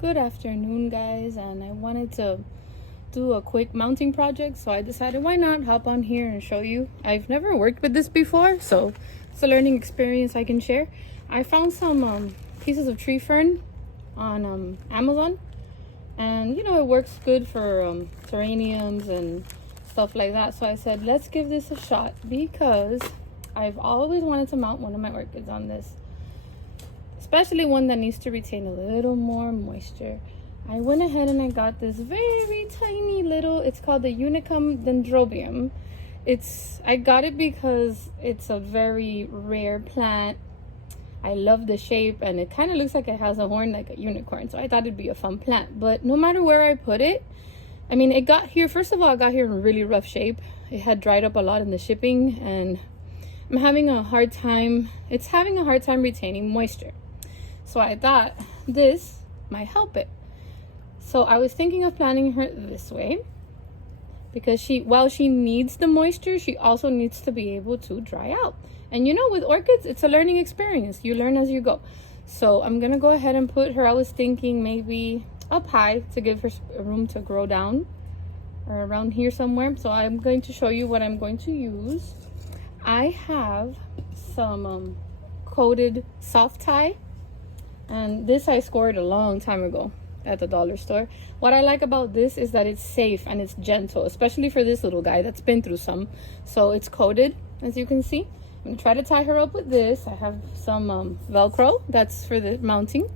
Good afternoon, guys, and I wanted to do a quick mounting project, so I decided why not hop on here and show you. I've never worked with this before, so it's a learning experience I can share. I found some pieces of tree fern on Amazon, and it works good for geraniums and stuff like that. So I said, let's give this a shot because I've always wanted to mount one of my orchids on this, especially one that needs to retain a little more moisture. I went ahead and I got this very tiny little, it's called the Unicum dendrobium. I got it because it's a very rare plant. I love the shape and it kind of looks like it has a horn like a unicorn, so I thought it'd be a fun plant. But no matter where I put it, it got here, first of all, it got here in really rough shape. It had dried up a lot in the shipping and it's having a hard time retaining moisture. So I thought this might help it. So I was thinking of planting her this way because while she needs the moisture, she also needs to be able to dry out. And with orchids, it's a learning experience. You learn as you go. So I'm gonna go ahead and put her, I was thinking maybe up high to give her room to grow down, or around here somewhere. So I'm going to show you what I'm going to use. I have some coated soft tie. And this I scored a long time ago at the dollar store. What I like about this is that it's safe and it's gentle, especially for this little guy that's been through some. So it's coated, as you can see. I'm gonna try to tie her up with this. I have some Velcro, that's for the mounting.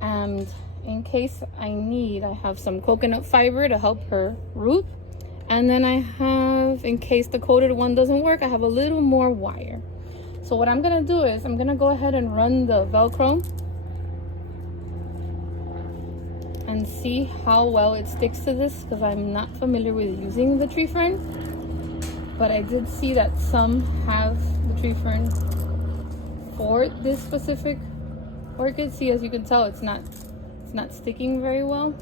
And in case I need, I have some coconut fiber to help her root. And then I have, in case the coated one doesn't work, I have a little more wire. So what I'm gonna do is I'm gonna go ahead and run the Velcro and see how well it sticks to this, because I'm not familiar with using the tree fern, but I did see that some have the tree fern for this specific orchid. See, as you can tell, it's not sticking very well.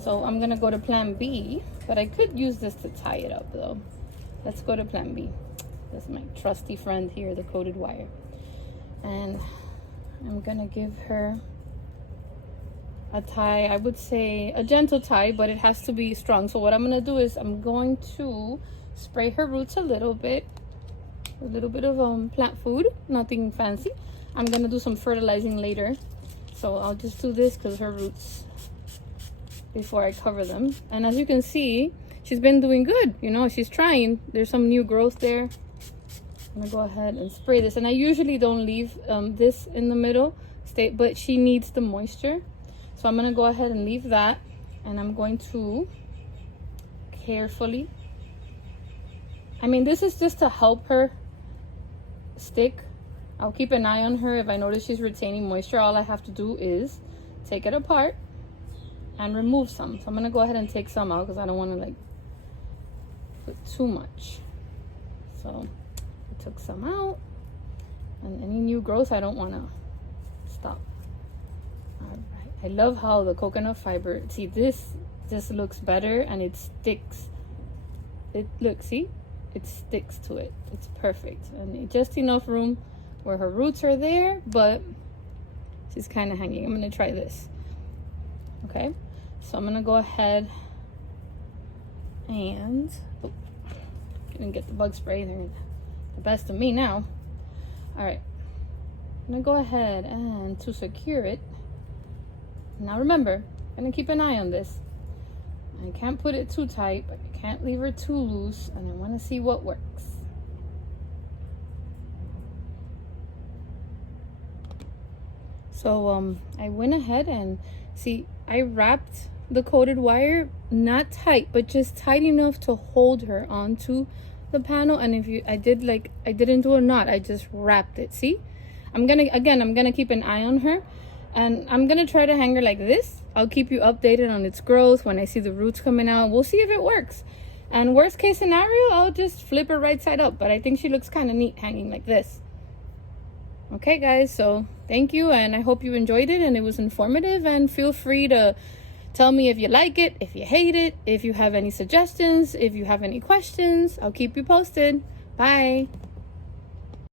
So I'm gonna go to plan B, but I could use this to tie it up though. Let's go to plan B. That's my trusty friend here, the coated wire. And I'm gonna give her a tie, I would say a gentle tie, but it has to be strong. So what I'm gonna do is I'm going to spray her roots a little bit of plant food, nothing fancy. I'm gonna do some fertilizing later. So I'll just do this because her roots, before I cover them. And as you can see, she's been doing good. She's trying. There's some new growth there. I'm gonna go ahead and spray this, and I usually don't leave this in the middle but she needs the moisture, so I'm gonna go ahead and leave that, and I'm going to carefully, this is just to help her stick. I'll keep an eye on her. If I notice she's retaining moisture, all I have to do is take it apart and remove some. So I'm gonna go ahead and take some out because I don't want to put too much. So took some out, and any new growth I don't want to stop. All right, I love how the coconut fiber, see, this just looks better and it sticks. See, it sticks to it. It's perfect, and just enough room where her roots are there, but she's kind of hanging. I'm gonna try this. Okay, so I'm gonna go ahead and didn't get the bug spray there. The best of me now. All right, I'm gonna go ahead and to secure it. Now remember, I'm gonna keep an eye on this. I can't put it too tight, but I can't leave her too loose, and I want to see what works. So I went ahead and see, I wrapped the coated wire, not tight, but just tight enough to hold her onto the panel. And I didn't do a knot, I just wrapped it. See, I'm gonna keep an eye on her, and I'm gonna try to hang her like this. I'll keep you updated on its growth when I see the roots coming out. We'll see if it works, and worst case scenario, I'll just flip her right side up. But I think she looks kind of neat hanging like this. Okay guys, so thank you, and I hope you enjoyed it and it was informative, and feel free to tell me if you like it, if you hate it, if you have any suggestions, if you have any questions. I'll keep you posted. Bye.